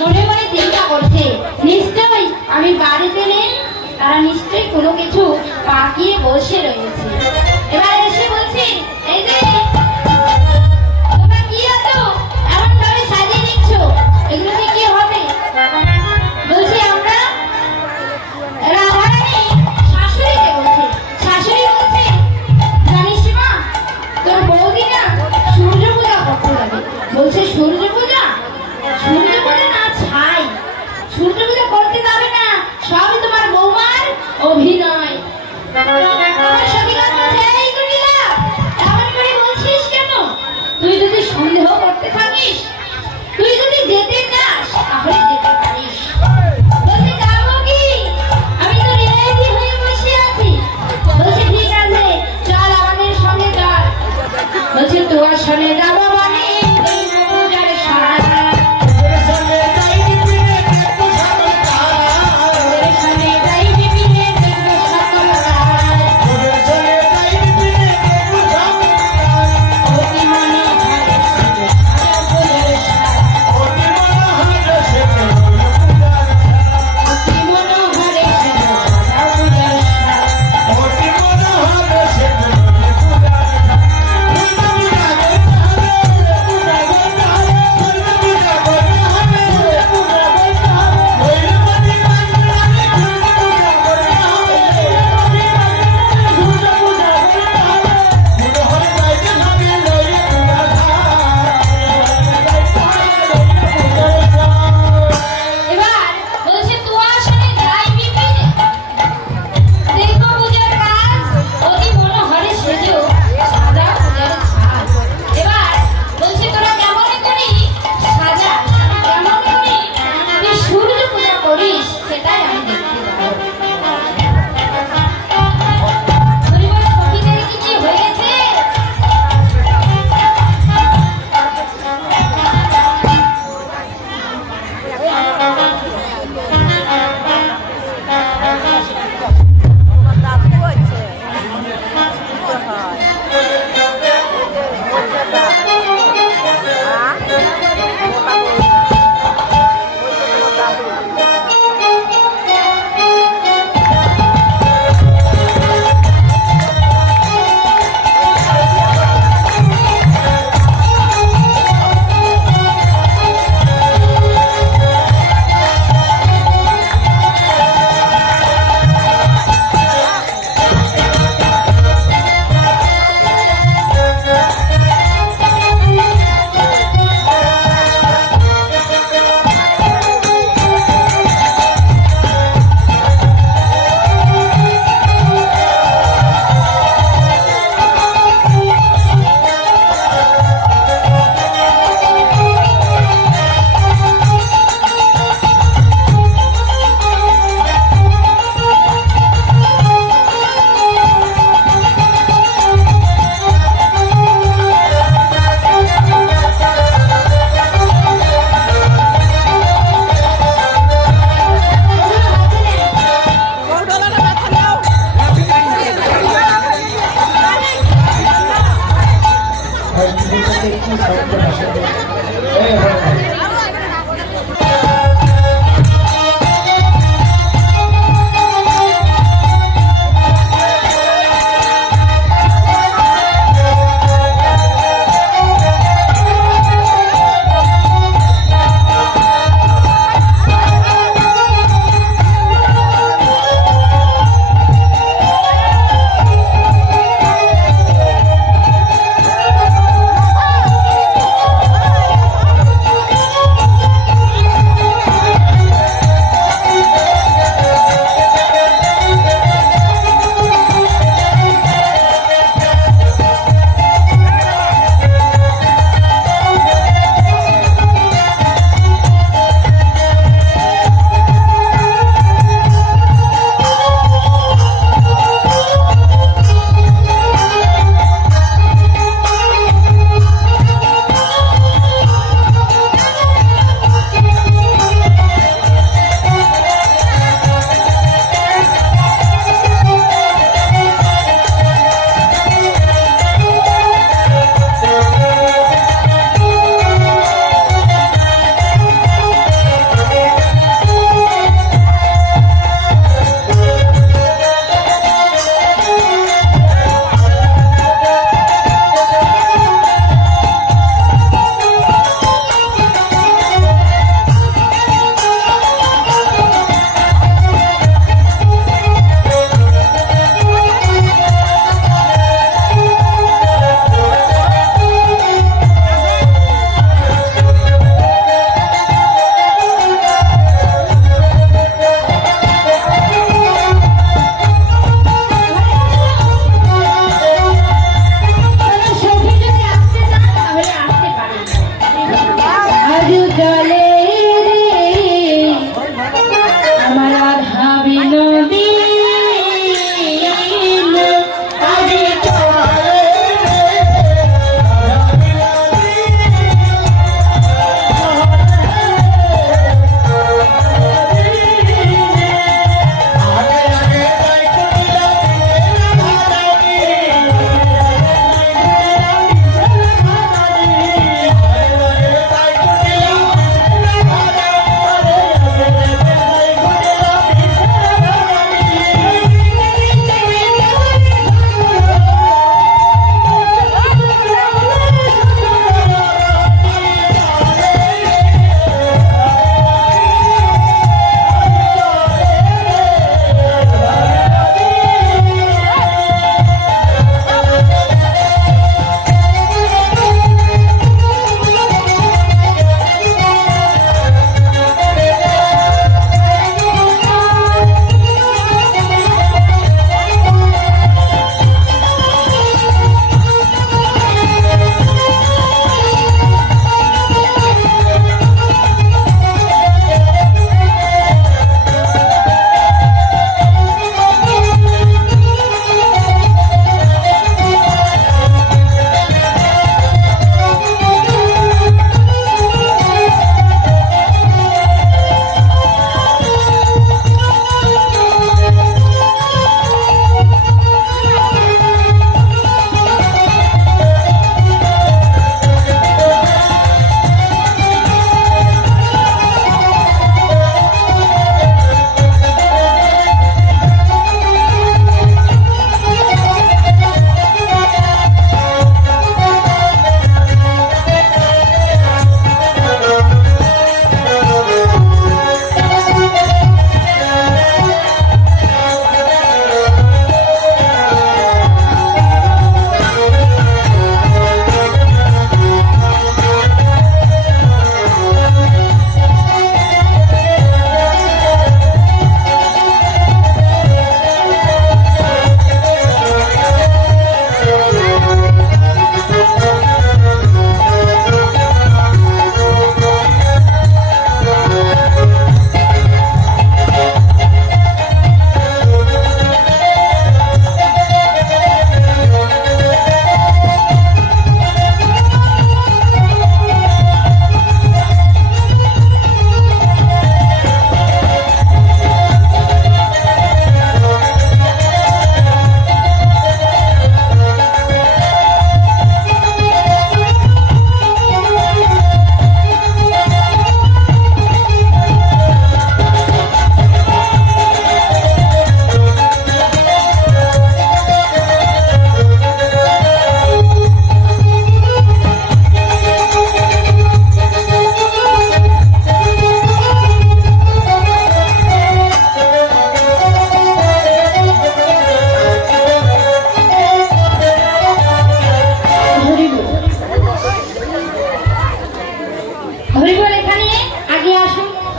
মনে মনে চিন্তা করছে, নিশ্চয়ই আমি বাড়িতে নেই, তারা নিশ্চয়ই কোনো কিছু পাকিয়ে বসে রয়েছে। এবার এসে বলছি, এই যে তোমরা কি আছো এমন ভাবে সাজিয়ে নিচ্ছ, এগুলো দিয়ে কি হবে? বলছি আমরা রাধারানী শাশুড়িকে বলছে। শাশুড়ি বলছে, জানিস মা, তোর বৌদি না সূর্য পূজা করতে যাবে। বলছে সূর্য পূজা? সূর্য পূজা না ছাই, সূর্য পূজা করতে যাবে না, সবই তোমার বৌমার অভিনয়। আমার সখীগণ বলছে,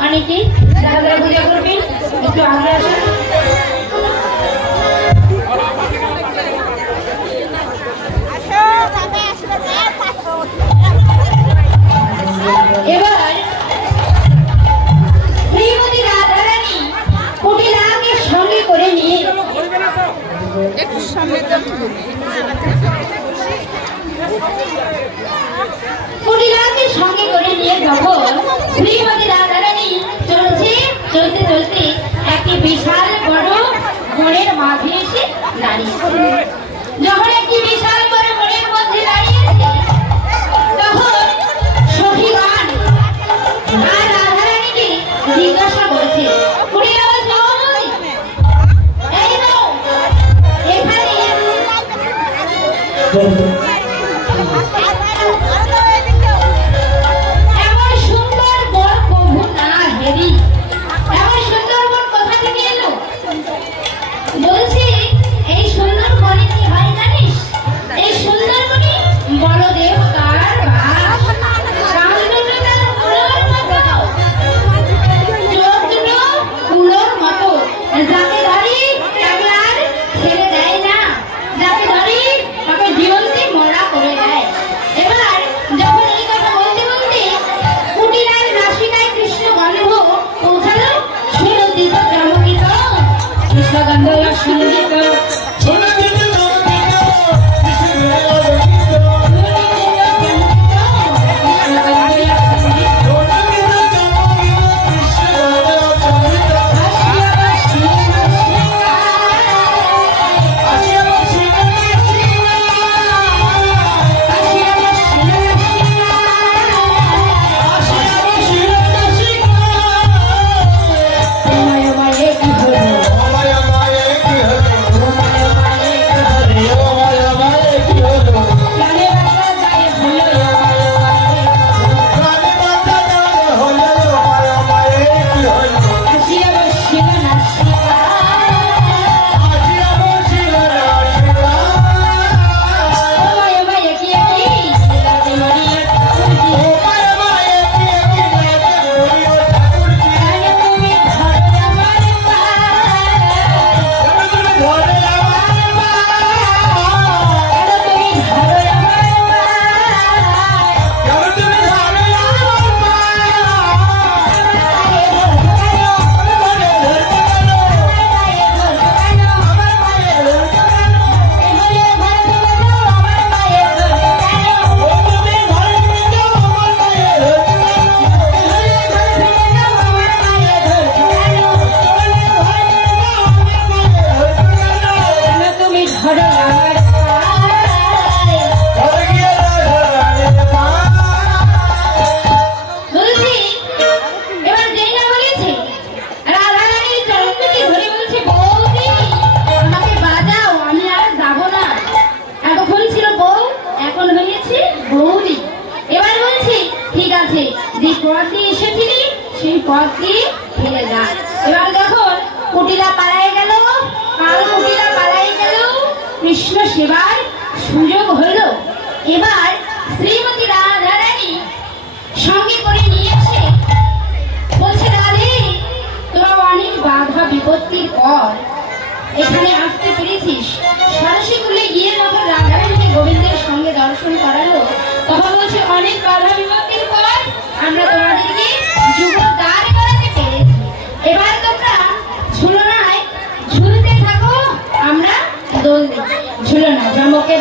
অনেকে যারা যারা পূজা করবেন একটু আগে আসুন। এবার শ্রীমতী রাধারানী কুটিলাকে সঙ্গে করে নিয়ে কুটিলাকে সঙ্গে করে নিয়ে যখন শ্রীমতী রাধারানী চলছে চলতে চলতে একটি বিশাল বড় বনের মাঝে এসে দাঁড়িয়েছে। যখন একটি বিশাল বড় বনের মধ্যে দাঁড়িয়েছে তখন সখীগণ আর রাধারানীকে জিজ্ঞাসা করেছে, কুটিলা বলছে, "ও নদী, এই নাও, এখানে এমন সুন্দর বর কভু না হেরি, এমন সুন্দর বর কোথা থেকে এলো?" বলছি, এই সুন্দর বনে কি হয় জানিস? এই সুন্দর বনে বলদেব তার বাস, কামদুটো তার কুলোর মতো, চোখ দুটো কুলোর মতো, যাকে ধরি তাকে আর ছেড়ে দেয় না, যাকে ধরি তাকে জীবন্তে মরা করে দেয়। এবার যখন এই কথা বলতে বলতে কুটিলার নাসিকায় কৃষ্ণ গন্ধ পৌঁছালো, সুনন্দিত চমকিত কৃষ্ণগন্ধ সুনন্দিত যে পথ দিয়ে এসেছিলি সেই পথ দিয়ে ফিরে যা। এবার দেখুন কুটিলা পালাই গেল, কাল কুটিলা পালাই গেল, কৃষ্ণ সেবার সুযোগ হইল। এবার শ্রীমতী রাধারানী সঙ্গে করে নিয়ে এসে বলছে, রাধে, তোরা অনেক বাধা বিপত্তির পর এখানে আসতে পেরেছিস। সরস্বতী কুলে গিয়ে যখন রাধারানীকে গোবিন্দের সঙ্গে দর্শন করালো তখন বলছে, অনেক বাধা বিপত্তির পর আমরা তোমাদেরকে যুগদান করাতে পেরেছি। এবার তোমরা ঝুলনায় ঝুলতে থাকো, আমরা দোল দেব। ঝুলনা জমকে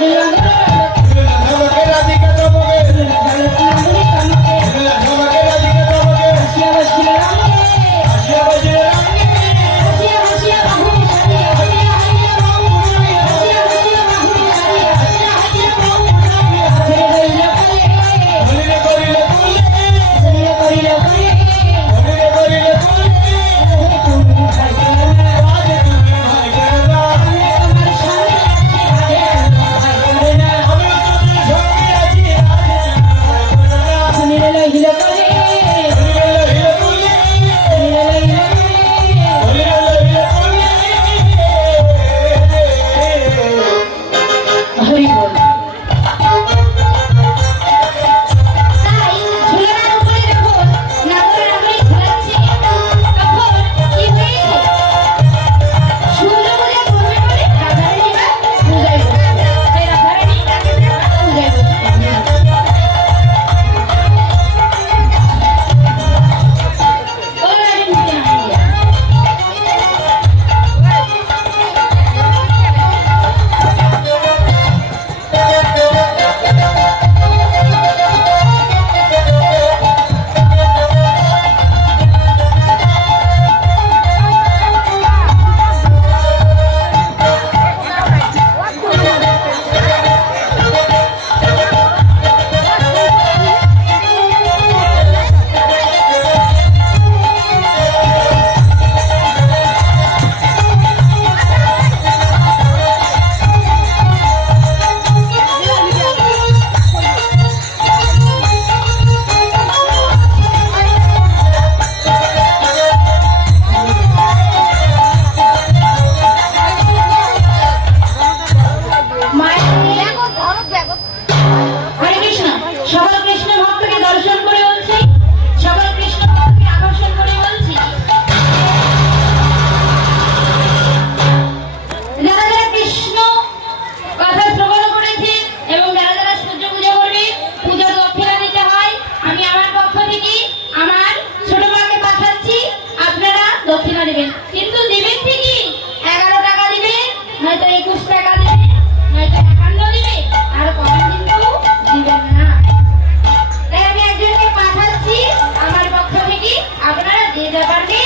ব্যাপারকে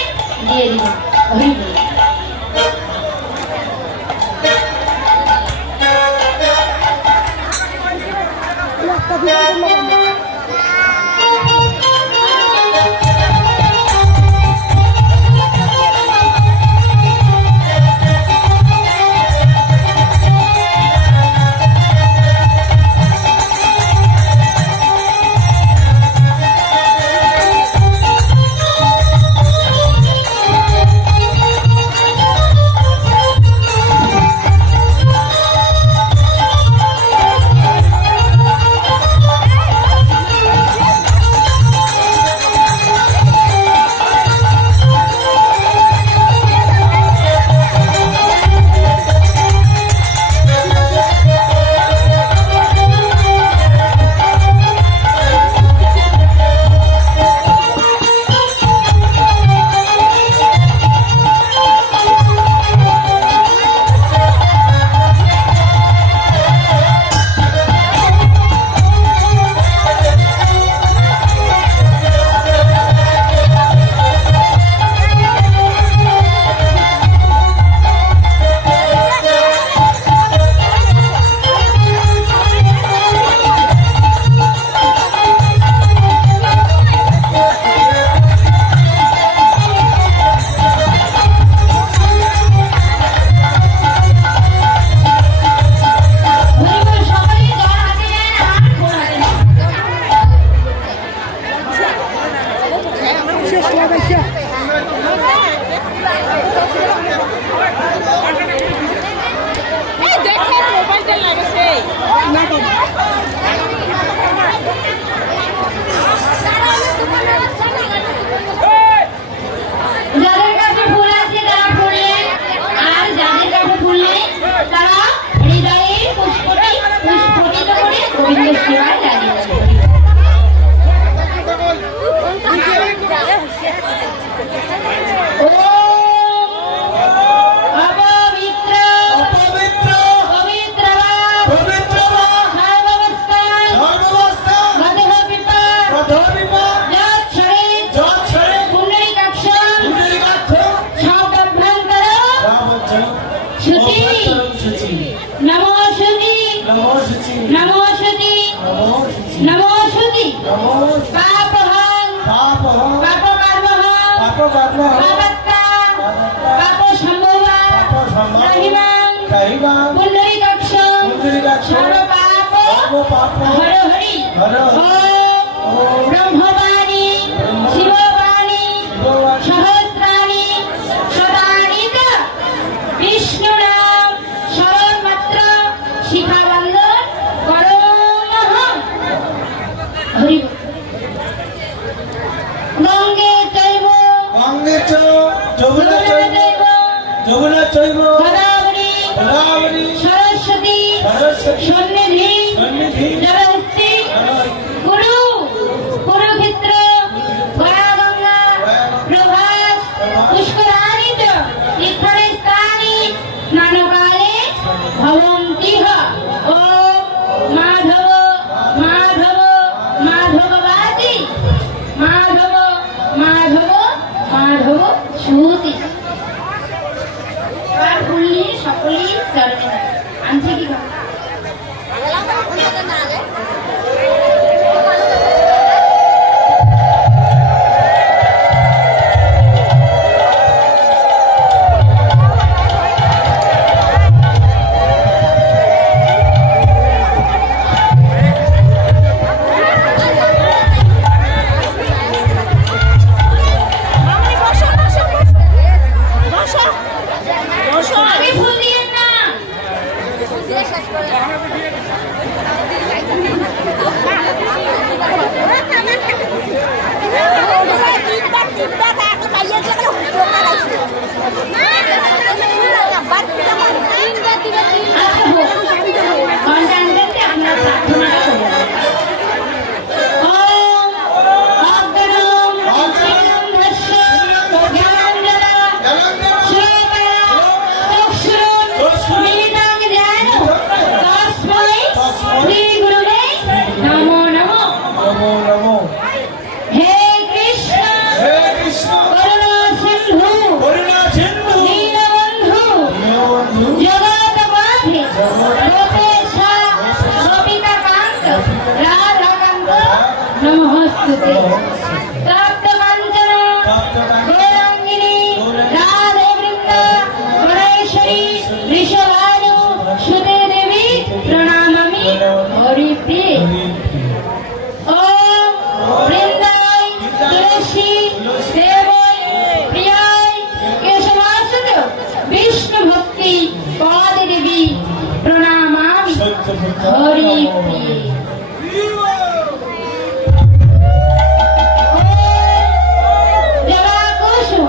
দিয়ে দিল। হরি বল। যাদের কাছে ফুল আছে তারা ফুললেন, আর যাদের কাছে ফুল নেই তারা হৃদয়ের পুষ্পটি পুষ্পটিত করে গোবিন্দ সেবায় লাগিয়ে দেন। ব্রহ্মবাণী শিববাণী সহস্রাণী শতানি চ বিষ্ণু নাম স্মরণ মাত্র শিখাবন্ধন করোমহম। হরি বল। গঙ্গে চৈব যমুনা চৈব গোদাবরী সরস্বতী সন্নিধি জলহস্তি কুরু কুরুক্ষেত্র গঙ্গা প্রভাস পুষ্করাণি চ তীর্থানি স্থানি স্নানকালে ভবন্তিহ। ওম মাধব মাধব মাধববাতি মাধব মাধব মাধব সুতি। সকলেই চরণে আনছে কি নমস্তুতে তপ্ত কাঞ্চন গৌরাঙ্গিনী রাধে বৃন্দ গণেশ্বরী ঋষভানু সুতে দেবী প্রণামামি হরিপ্রিয়ে ওম বৃন্দায় তুলসী দেবৈ প্রিয়ায় কেশবাসুত বিষ্ণু ভক্তি পদে দেবী প্রণামামি হরিপ্রিয়ে জবাকুসুম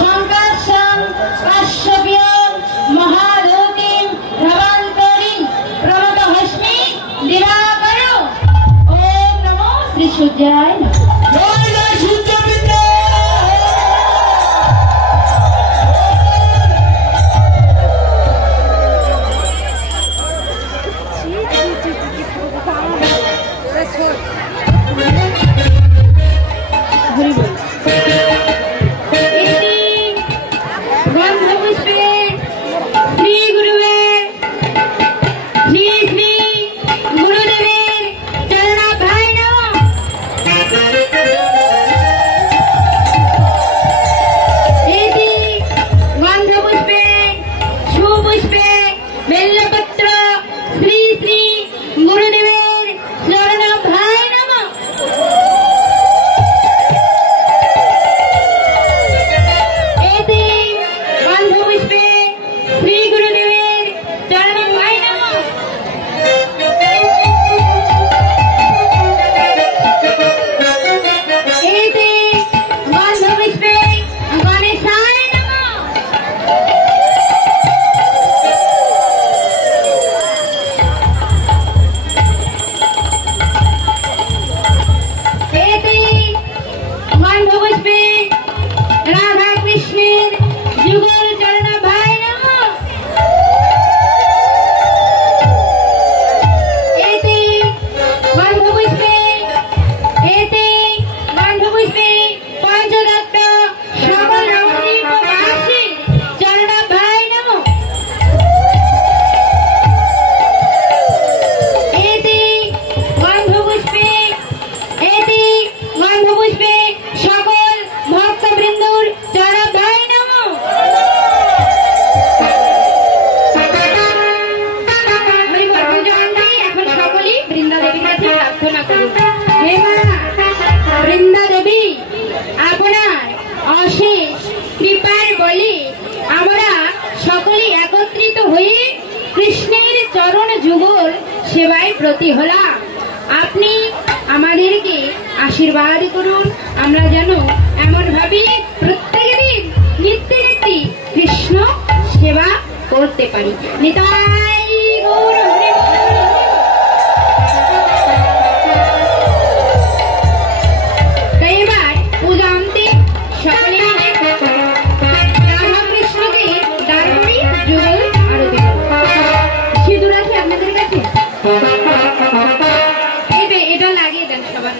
সংকাশং কাশ্যপ্যং মহাদৌতিম ভবান্তরিং প্রমতহস্মি দিবাকর ওম নমো শ্রী সূর্যায় নমঃ। জয় জয় সূর্য পিতা একটি গন্ধপুষ্পে শ্রী গুরুদেবের শ্রী শ্রী গুরুদেবের চরণাভ্যায় নমঃ। এটি গন্ধপুষ্পে সুপুষ্পে বেল্লপত্র শ্রী শ্রী গুরুদেবের চরণাভ্যায় নমঃ। এতে গন্ধপুষ্পে শ্রী গুরুদেবের চরণাভ্যায় নমঃ। এতে গন্ধপুষ্পে গণেশায় নমঃ। এতে গন্ধপুষ্পে রাধা কৃষ্ণের যুগল চরণাভ্যায় নমঃ। এতে গন্ধপুষ্পে পঞ্চদত্ত সকল নবদ্বীপবাসী চরণাভ্যায় নমঃ। এতে গন্ধপুষ্পে সকল ভক্তবৃন্দর চরণাভ্যায় নমঃ। হরিবল পূজন দিয়ে এখন সকলেই বৃন্দা দেবীর কাছে প্রার্থনা করুন। হে মা বৃন্দা দেবী, আপনার অশেষ কৃপার বলে আমরা সকলে একত্রিত হয়ে কৃষ্ণের চরণ যুগল সেবায় ব্রতী হলাম। আপনি আমাদেরকে আশীর্বাদ করুন, আমরা যেন এমন ভাবে প্রত্যেক দিন নিত্যি কৃষ্ণ সেবা করতে পারি। নিতাই গৌর হরি বল। তাই এবার পূজান্তে সকলে মিলে রাধা কৃষ্ণকে দাঁড় করিয়ে যুগল আরতি করব। সিঁদুর আছে আপনাদের কাছে? এটা লাগিয়ে দেন সবার।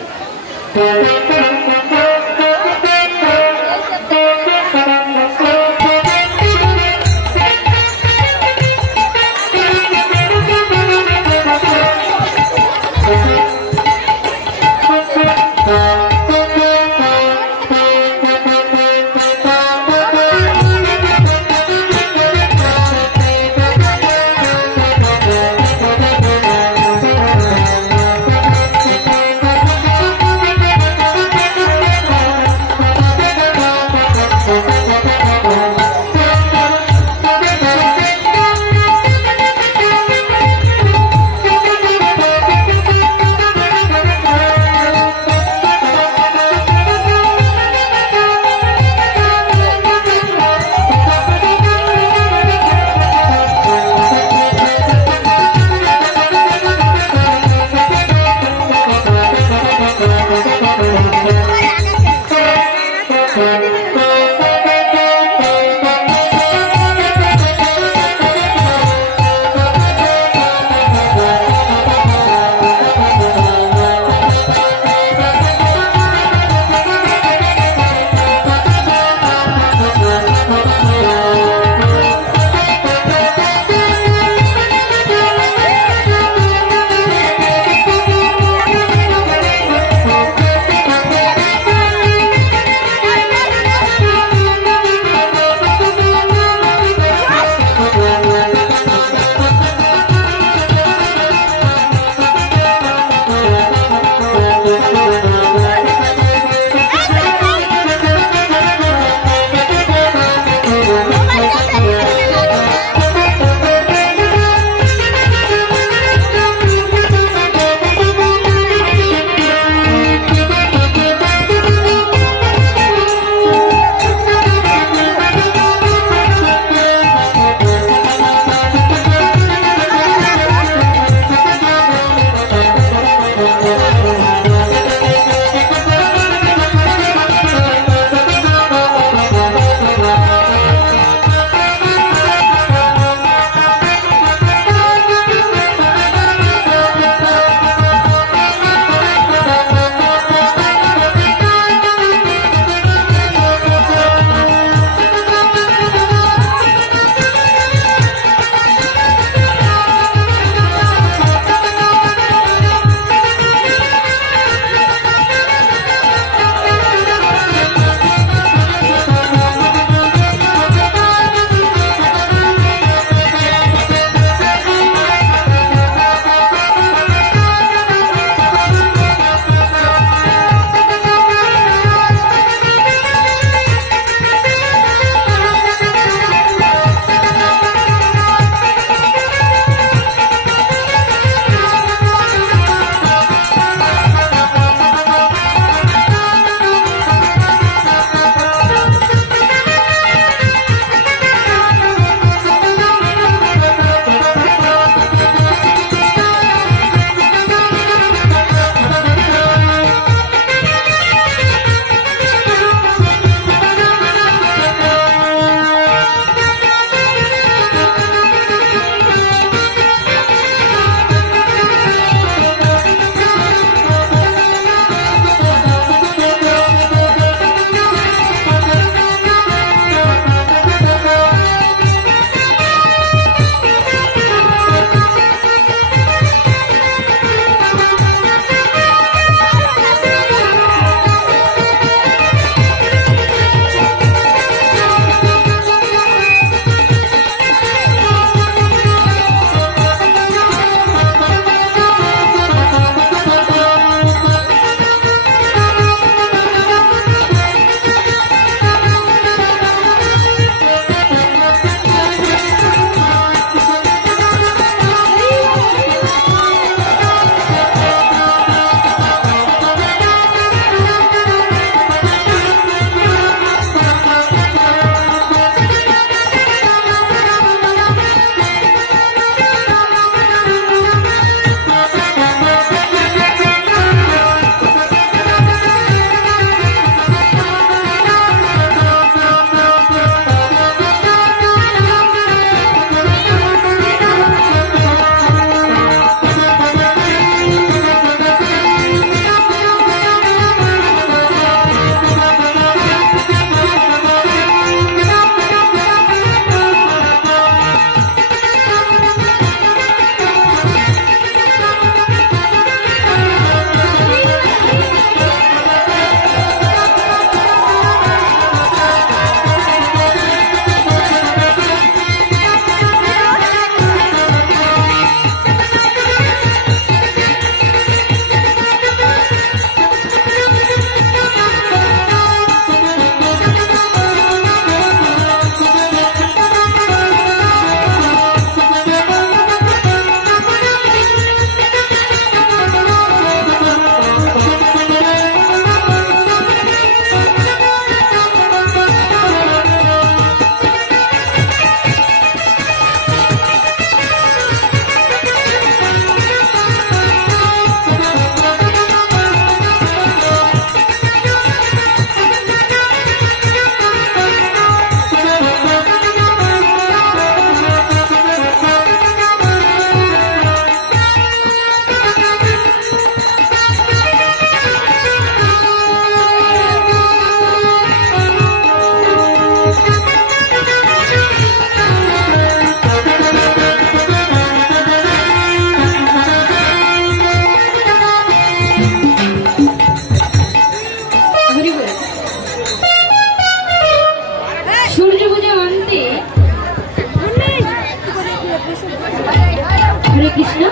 হরে কৃষ্ণ।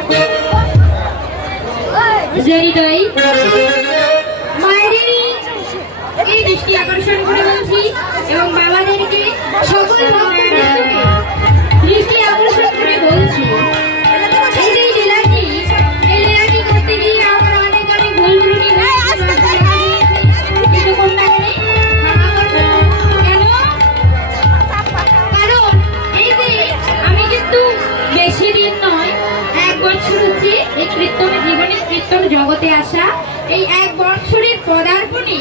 জয়িতাই মায়েরই এই দৃষ্টি আকর্ষণ করে বলছি এবং বাবাদেরকে সকল ভক্তদেরকে দৃষ্টি আকর্ষণ করে বলছি, এই যে এই লীলাটি করতে গিয়ে আমার অনেক ভুল ত্রুটি হয়েছে, কিন্তু কোন কারণে ক্ষমা করবেন। কেন? কারণ এই যে আমি কিন্তু বেশি দিন নয়, 1 বছর হচ্ছে এই কীর্তন জীবনে, কীর্তন জগতে আসা। এই 1 বছরের পদার্পণে,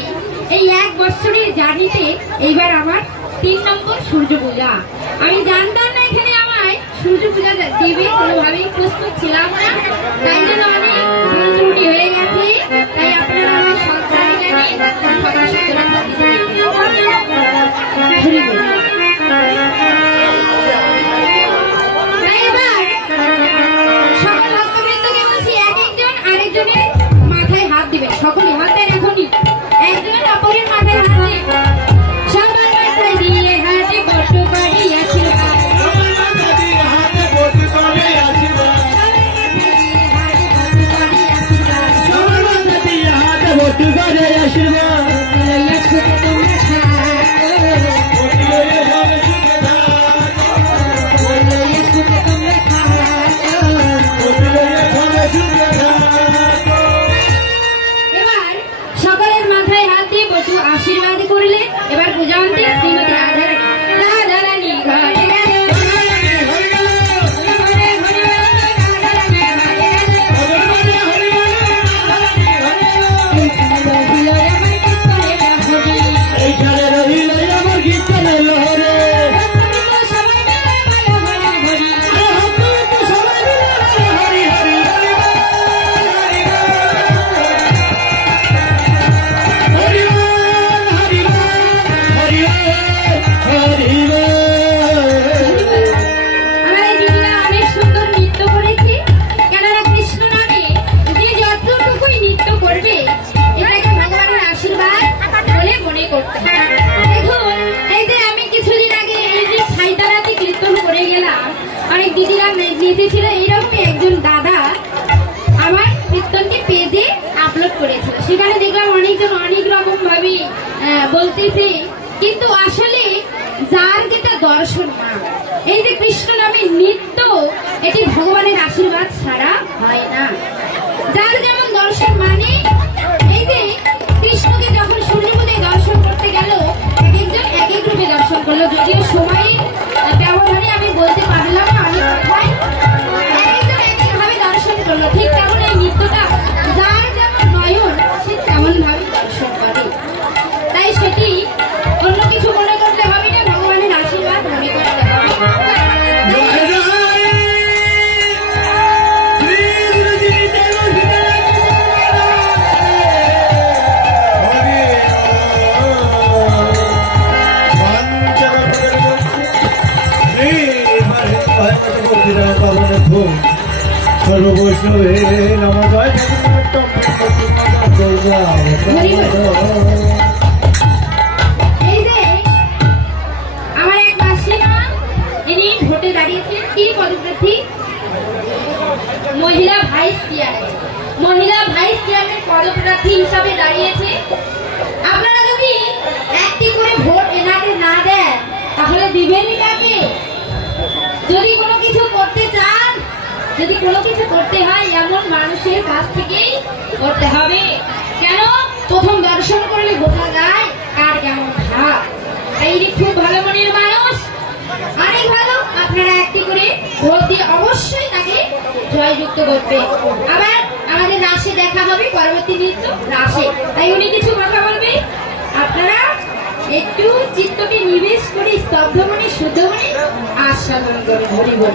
এই 1 বছরের জার্নিতে এইবার আমার 3 নম্বর সূর্য পূজা। আমি জানতাম না এখানে আমায় সূর্য পূজা দেবে, কোনোভাবেই প্রস্তুত ছিলাম না, তাই জন্য অনেক ভুল ত্রুটি হয়ে গেছে। তাই আপনারা আমার সন্তান সকল ভক্তবৃন্দকে বলছি, এক একজন আরেকজনের মাথায় হাত দিবেন। সকলে হাত দেন এখনই, একজন অপরের মাথায় হাত দেন। সবার মাথায় দিয়ে হাতে বট্ট করি আশীর্বাদ, সবার মাথা দিয়ে হাতে বটু করে আশীর্বাদ, সবার মাথা দিয়ে হাতে বটু করে আশীর্বাদ, লইয়া সুখে তোমরা থাকো, বটু লইয়া সবে সুখে থাকো, লইয়া সুখে তোমরা থাকো। বটু লইয়া সবে সুখে থাকো। এবার সকলের মাথায় হাত দিয়ে বটু আশীর্বাদ করলে এবার পূজান্তে শ্রীমতী রাধারানী ঘরে গেলে, হরি গেল, ঘরে ঘরে রাধারানী ঘরে গেলে, ভগবানে হরি বল, এইখানে রহিল আমার কীর্তনের হরি। এইখানে রহিল আমার কীর্তনের লহরে, ভক্তবৃন্দ সবাই মিলে বলো হরি হরি। আরে ভক্তবৃন্দ সবাই মিলে বলো হরি হরি, হরি বল, হরি বল, হরি বল, হরি বল, হরি বল, হরি বল। আমার এই দিদিরা অনেক সুন্দর নৃত্য করেছে, কেননা কৃষ্ণ নামে যে যতটুকুই নৃত্য করবে এটাকে ভগবানের আশীর্বাদ বলে মনে করতে হবে। দেখুন, এই যে আমি কিছুদিন আগে এই যে ছাইতারাতে কীর্তন করে গেলাম, অনেক দিদিরা নেচেছিল, এইরকমই একজন দাদা আমার কীর্তনটি পেজে আপলোড করেছিল। সেখানে দেখলাম অনেকজন অনেক রকম ভাবে বলতেছে, কিন্তু আসলে যার যেটা দর্শন না, এই যে কৃষ্ণ নামে নৃত্য, এটি ভগবানের আশীর্বাদ ছাড়া হয় না। যার যেমন দর্শন মানে, এই যে কৃষ্ণকে যখন সূর্যপূজায় দর্শন করতে গেল, এক একজন এক এক রূপে দর্শন করলো, যদিও সময়ের ব্যবধানে আমি বলতে পারলাম না অনেক কথাই, এক একজন এক এক ভাবে দর্শন করলো। ঠিক তেমন এই নৃত্যটা যার যেমন নয়ন সে তেমন ভাবে দর্শন করে। তাই সেটি অন্য কিছু মনে করলে হবে না, ভগবানের আশীর্বাদ মনে করতে হবে। জয় জয় শ্রী গুরুজি দেব সীতারাম হরি সর্ব বৈষ্ণবে নম জয় এই যে আমার এক মাসিমা, ইনি ভোটে দাঁড়িয়েছেন, কি পদপ্রার্থী? মহিলা ভাইস চেয়ারম্যান, মহিলা ভাইস চেয়ারম্যান পদপ্রার্থী হিসাবে দাঁড়িয়েছে। আপনারা যদি একটি করে ভোট এনাকে না দেন তাহলে দিবেনই কাকে? যদি কোনো কিছু করতে চান, যদি কোনো কিছু করতে হয়, এমন মানুষের কাছ থেকেই করতে হবে। কেন? প্রথম দর্শন করলে বোঝা যায় কার কেমন ভাব। তাই ইনি খুব ভালো মনের মানুষ, অনেক ভালো। আপনারা একটি করে ভোট দিয়ে অবশ্যই তাকে জয়যুক্ত করবে। আবার আমাদের রাসে দেখা হবে, পরবর্তী নৃত্য রাসে। তাই উনি কিছু কথা বলবে, আপনারা একটু চিত্তকে নিবেশ করে স্তব্ধ মনে শুদ্ধ মনে আস্বাদন করে হরি বল।